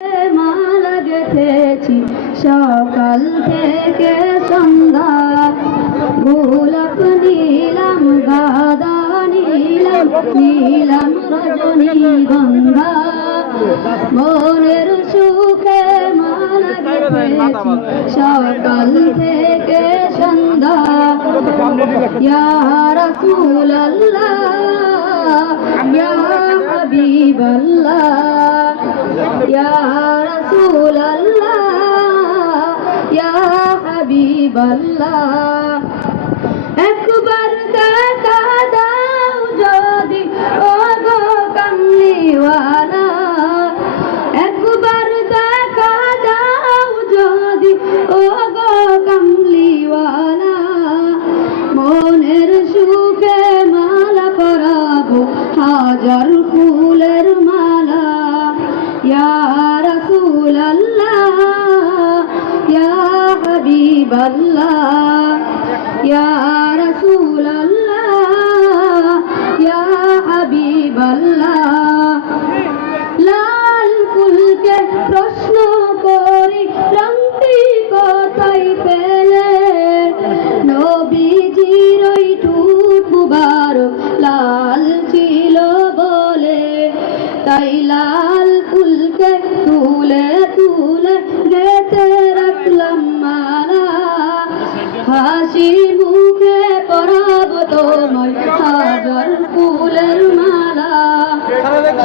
মালা গেঁথেছি সকাল থেকে সন্ধ্যা, গোলাপ নিলাম গাঁদা নিলাম নিলাম রজনীগন্ধা, মনের সুখে মালা গেঁথেছি সকাল থেকে সন্ধ্যা। ইয়া রাসূলাল্লাহ ইয়া হাবিবাল্লাহ ইয়া রাসূলাল্লাহ ইয়া হাবিবাল্লাহ, একবার দেখা দাও যদি ওগো কামলিওয়ালা, একবার দেখা দাও যদি ওগো কামলিওয়ালা, মনের সুখে মালা পরাবো হাজার ফুলের মালা। ইয়া রাসূলাল্লাহ ইয়া হাবিবাল্লাহ ইয়া রাসূলাল্লাহ ইয়া হাবিবাল্লাহ, লাল ফুলকে প্রশ্ন করি রংটি কোথায় পেলে, নবীজির ওই ঠোঁট মুবারক লাল ছিল বলে, তাই লাল ফুলকে তুলে তুলে গেঁথে রাখলাম মালা, হাসি মুখে পরাবো তোমায় হাজার ফুলের মালা,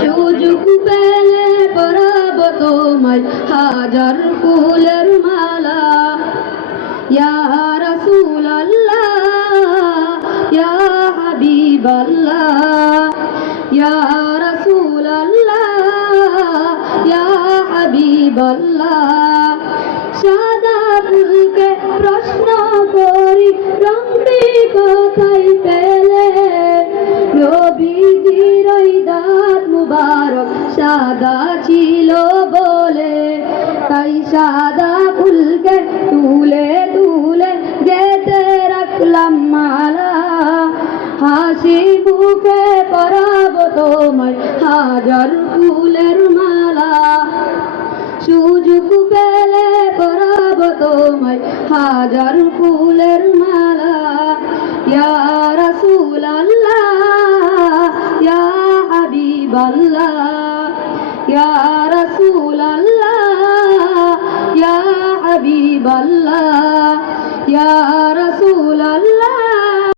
সুযোগ পেলে পরাবো তোমায় হাজার ফুলের মালা। ইয়া রাসূলাল্লাহ ইয়া হাবিবাল্লাহ ইয়া রাসূলাল্লাহ ইয়া হাবিবাল্লাহ, সাদা ফুলকে প্রশ্ন করি রংটি কোথায় পেলে, নবীজির ওই দাঁত মুবারক সাদা ছিল বলে, তাই সাদা ফুলকে তুলে তুলে গেঁথে রাখলাম মালা, হাসি মুখে পরাবো তোমায় হাজার ফুলের মালা, সুযোগ পেলে পরাবো তোমায় হাজার ফুলের মালা। ইয়া রাসূলাল্লাহ ইয়া হাবিবাল্লাহ ইয়া রাসূলাল্লাহ ইয়া হাবিবাল্লাহ।